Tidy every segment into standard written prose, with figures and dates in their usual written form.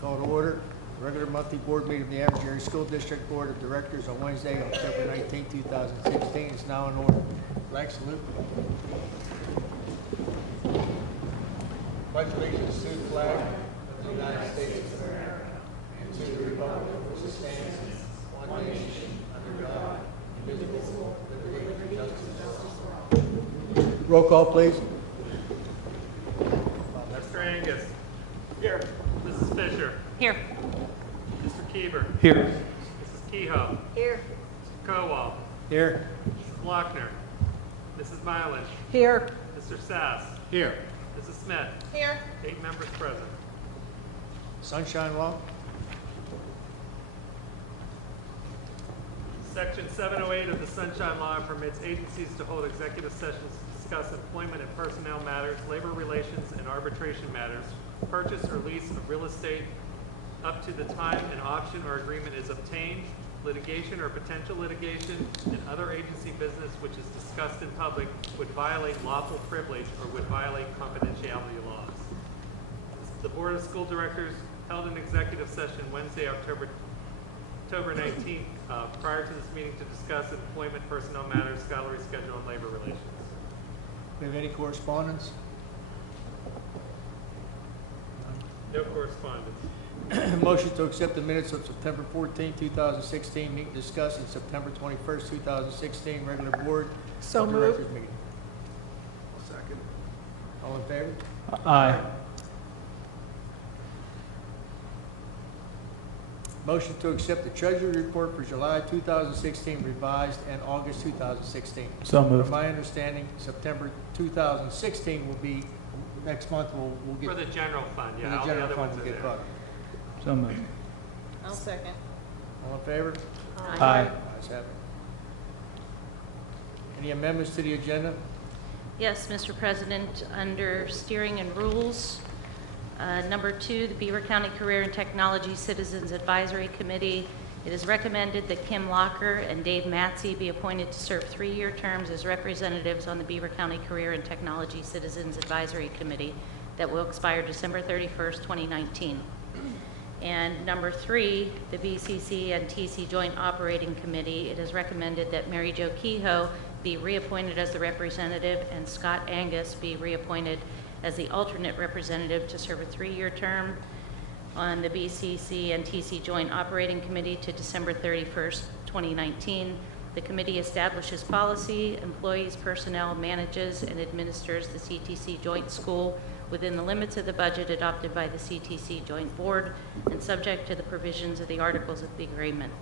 Call to order. Regular monthly board meeting of the Amherst Area School District Board of Directors on Wednesday, October 19, 2016 is now in order. Flag salute. Pledge allegiance to the flag of the United States of America and to the republic which stands one nation under God, indivisible, with liberty and justice for all. Roll call, please. Mr. Angus. Here. Mrs. Fisher. Here. Mr. Keever. Here. Mrs. Kehoe. Here. Mr. Kowal. Here. Mrs. Lochner. Mrs. Mylan. Here. Mr. Sass. Here. Mrs. Smith. Here. 8 members present. Sunshine Law. Section 708 of the Sunshine Law permits agencies to hold executive sessions to discuss employment and personnel matters, labor relations, and arbitration matters, purchase or lease of real estate up to the time an option or agreement is obtained, litigation or potential litigation, and other agency business which is discussed in public would violate lawful privilege or would violate confidentiality laws. The Board of School Directors held an executive session Wednesday, October 19th, prior to this meeting to discuss employment, personnel matters, salary schedule, and labor relations. Do we have any correspondence? No correspondence. Motion to accept the minutes of September 14, 2016, meeting discussed in September 21st, 2016, regular board So of moved. directors meeting. Second. All in favor? Aye. Motion to accept the treasury report for July 2016 revised and August 2016. So From moved. my understanding, September 2016 will be, next month we'll get. For the general fund, for yeah, the all the general other fund ones will are get there. funded. So moved. I'll second. All in favor? Aye. Ayes have it. Any amendments to the agenda? Yes, Mr. President, under steering and rules, number 2, the Beaver County Career and Technology Citizens Advisory Committee. It is recommended that Kim Locker and Dave Matsey be appointed to serve 3-year terms as representatives on the Beaver County Career and Technology Citizens Advisory Committee that will expire December 31st, 2019. And number 3, the BCC and TC Joint Operating Committee. It is recommended that Mary Jo Kehoe be reappointed as the representative and Scott Angus be reappointed as the alternate representative to serve a 3-year term on the BCC and TC Joint Operating Committee to December 31st, 2019. The committee establishes policy, employees, personnel, manages, and administers the CTC Joint School within the limits of the budget adopted by the CTC Joint Board and subject to the provisions of the Articles of the Agreement.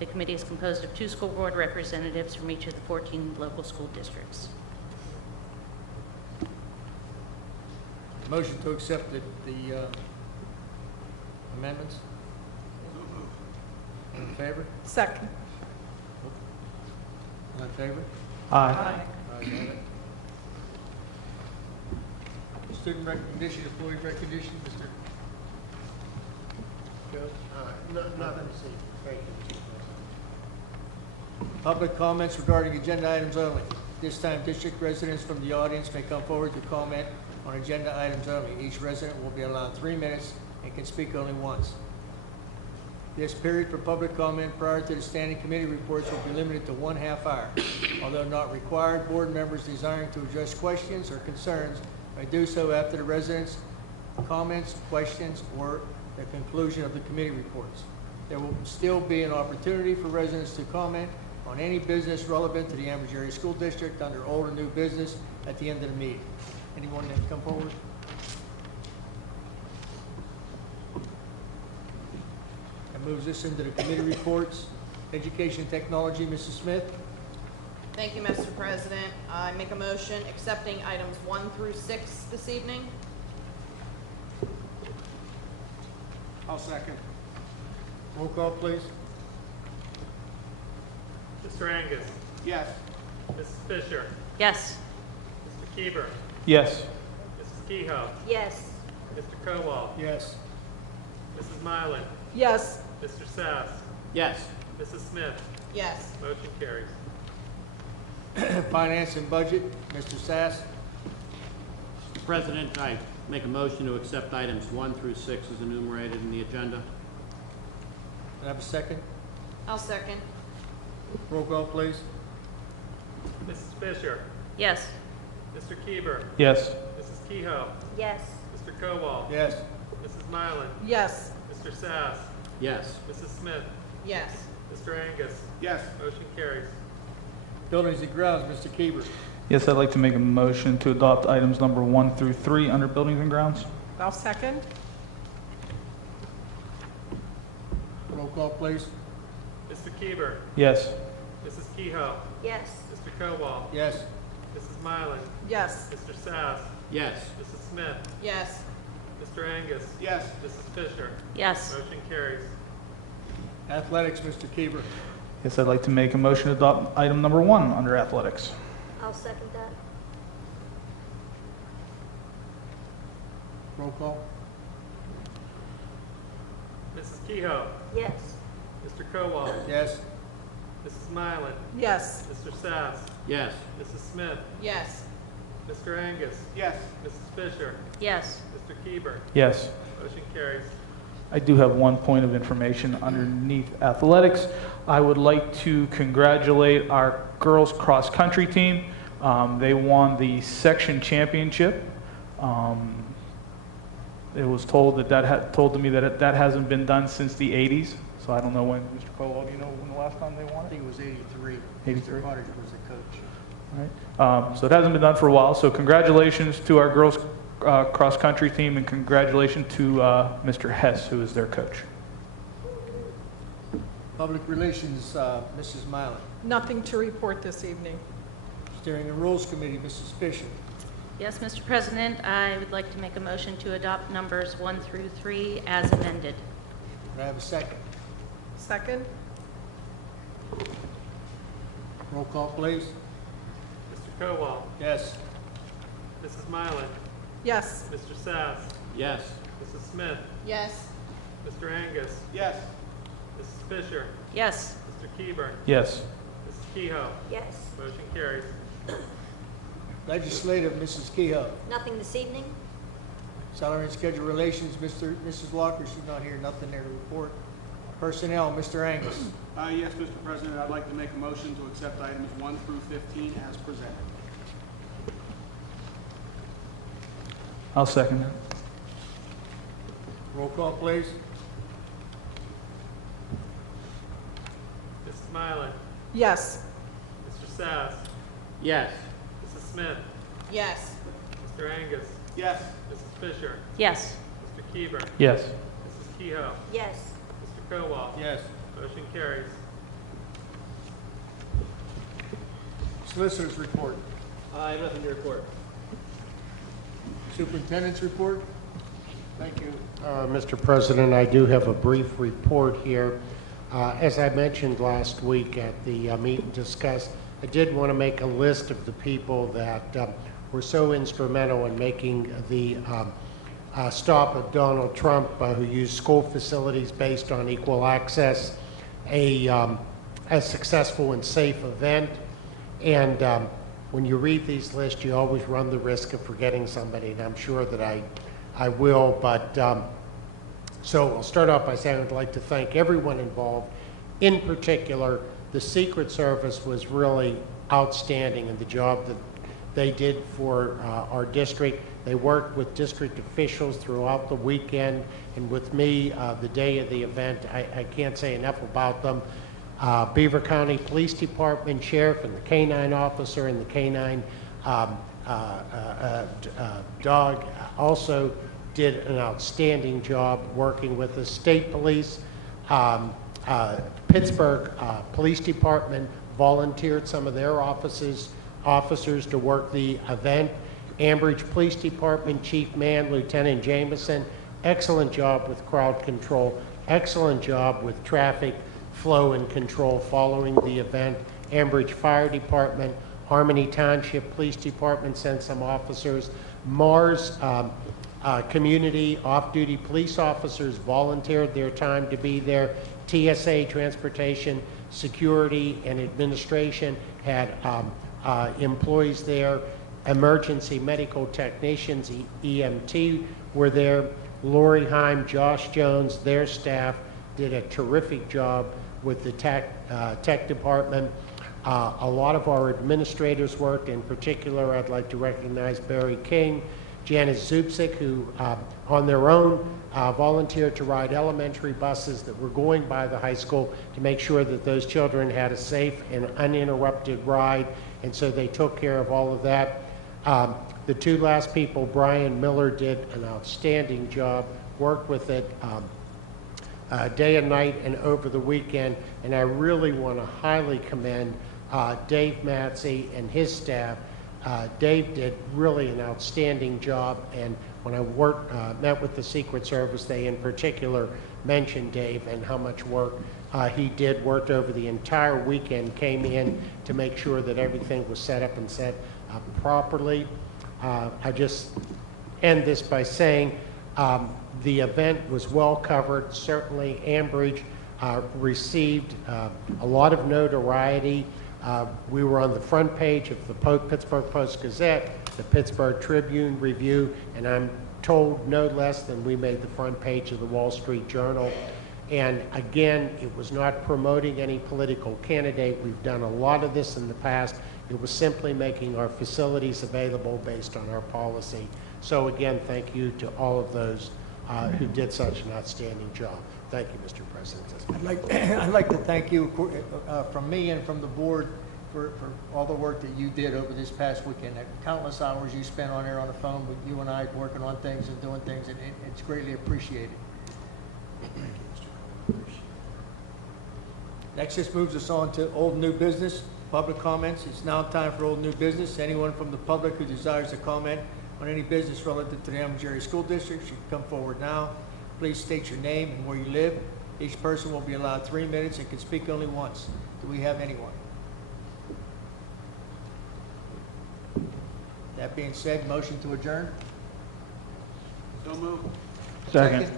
The committee is composed of 2 school board representatives from each of the 14 local school districts. Motion to accept the amendments? All in favor? Second. All in favor? Aye. Ayes have it. Student recognition, employee recognition, Mr. Joe? Nothing to see. Thank you. Public comments regarding agenda items only. This time, district residents from the audience may come forward to comment on agenda items only. Each resident will be allowed 3 minutes and can speak only once. This period for public comment prior to the standing committee reports will be limited to 1/2 hour. Although not required, board members desiring to address questions or concerns may do so after the residents' comments, questions, or the conclusion of the committee reports. There will still be an opportunity for residents to comment on any business relevant to the Amherst Area School District under old or new business at the end of the meeting. Anyone that come forward? That moves us into the committee reports. Education Technology, Mrs. Smith. Thank you, Mr. President. I make a motion accepting items 1 through 6 this evening. I'll second. Roll call, please. Mr. Angus. Yes. Mrs. Fisher. Yes. Mr. Keever. Yes. Mrs. Kehoe. Yes. Mr. Kowal. Yes. Mrs. Mylan. Yes. Mr. Sass. Yes. Mrs. Smith. Yes. Motion carries. Finance and Budget, Mr. Sass. Mr. President, I Make a motion to accept items 1 through 6 as enumerated in the agenda. Can I have a second? I'll second. Roll call, please. Mrs. Fisher, Yes. Mr. Kieber, Yes. Mrs. Kehoe, Yes. Mr. Kowal, Yes. Mrs. Mylan, Yes. Mr. Sass, Yes. Mrs. Smith, Yes. Mr. Angus. Yes. Motion carries. Buildings and grounds, Mr. Keever. Yes, I'd like to make a motion to adopt items number 1 through 3 under buildings and grounds. I'll second. Roll call, please. Mr. Kieber, Yes. Mrs. Kehoe, Yes. Mr. Kowal, Yes. Mrs. Mylan, Yes. Mr. Sass, Yes. Mrs. Smith, Yes. Mr. Angus. Yes. Mrs. Fisher. Yes. Motion carries. Athletics, Mr. Keever. Yes, I'd like to make a motion to adopt item number 1 under athletics. I'll second that. Roll call. Mrs. Kehoe, Yes. Mr. Kowal, Yes. Mrs. Mylan, Yes. Mr. Sass, Yes. Mrs. Smith, Yes. Mr. Angus, Yes. Mrs. Fisher, Yes. Mr. Kieber. Yes. Motion carries. I do have one point of information underneath athletics. I would like to congratulate our girls cross-country team. They won the section championship. It was told told to me that that hasn't been done since the 80s. So I don't know when, Mr. Kowal, do you know when the last time they won I it? think it was 83. 83. Mr. Carter was the coach. All right. So it hasn't been done for a while. So congratulations to our girls cross-country team, and congratulations to Mr. Hess, who is their coach. Public Relations, Mrs. Mylan. Nothing to report this evening. Steering and Rules Committee, Mrs. Fisher. Yes, Mr. President, I would like to make a motion to adopt numbers 1 through 3 as amended. Can I have a second? Second? Roll call, please. Mr. Kowal, Yes. Mrs. Mylan, Yes. Mr. Sass, Yes. Mrs. Smith, Yes. Mr. Angus, Yes. Mrs. Fisher, Yes. Mr. Kieber, Yes. Mrs. Kehoe. Yes. Motion carries. Legislative, Mrs. Kehoe. Nothing this evening? Salary and Schedule Relations, Mrs. Walker, she's not here, nothing there to report. Personnel, Mr. Angus. Yes, Mr. President, I'd like to make a motion to accept items 1 through 15 as presented. I'll second that. Roll call, please. Mrs. Mylan, Yes. Mr. Sass, Yes. Mrs. Smith, Yes. Mr. Angus, Yes. Mrs. Fisher, Yes. Mr. Kieber, Yes. Mrs. Kehoe, Yes. Mr. Kowal. Yes. Motion carries. Solicitors report. I have nothing to report. Superintendent's report. Thank you. Mr. President, I do have a brief report here. As I mentioned last week at the meet and discuss, I did want to make a list of the people that were so instrumental in making the stop of Donald Trump, who used school facilities based on equal access, a successful and safe event. And when you read these lists, you always run the risk of forgetting somebody, and I'm sure that I will. But so I'll start off by saying I'd like to thank everyone involved. In particular, the Secret Service was really outstanding in the job that they did for our district. They worked with district officials throughout the weekend and with me the day of the event. I can't say enough about them. Beaver County Police Department Sheriff and the K-9 officer and the K-9 dog also did an outstanding job working with the state police. Pittsburgh Police Department volunteered some of their officers to work the event. Ambridge Police Department Chief Mann, Lieutenant Jameson, excellent job with crowd control, excellent job with traffic flow and control following the event. Ambridge Fire Department, Harmony Township Police Department sent some officers. Mars Community Off-Duty Police Officers volunteered their time to be there. TSA, Transportation, Security, and Administration had employees there. emergency medical technicians, EMT, were there. Lori Heim, Josh Jones, their staff did a terrific job with the tech department. A lot of our administrators worked. In particular, I'd like to recognize Barry King, Janice Zubsik, who on their own volunteered to ride elementary buses that were going by the high school to make sure that those children had a safe and uninterrupted ride, and so they took care of all of that. The two last people, Brian Miller, did an outstanding job, worked with it day and night and over the weekend, and I really want to highly commend Dave Matze and his staff. Dave did really an outstanding job, and when I met with the Secret Service, they in particular mentioned Dave and how much work he did, worked over the entire weekend, came in to make sure that everything was set up and set up properly. I just end this by saying the event was well covered. Certainly, Ambridge received a lot of notoriety. We were on the front page of the Pittsburgh Post-Gazette, the Pittsburgh Tribune Review, and I'm told no less than we made the front page of the Wall Street Journal. And again, it was not promoting any political candidate. We've done a lot of this in the past. It was simply making our facilities available based on our policy. So again, thank you to all of those who did such an outstanding job. Thank you, Mr. President. I'd like to thank you from me and from the board for all the work that you did over this past weekend. Countless hours you spent on there on the phone with you and I working on things and doing things, and it's greatly appreciated. Next, this moves us on to old new business, public comments. It's now time for old new business. Anyone from the public who desires to comment on any business relative to the Elm Jerry School District should come forward now. Please state your name and where you live. Each person will be allowed 3 minutes and can speak only once. Do we have anyone? That being said, motion to adjourn? So moved. Second.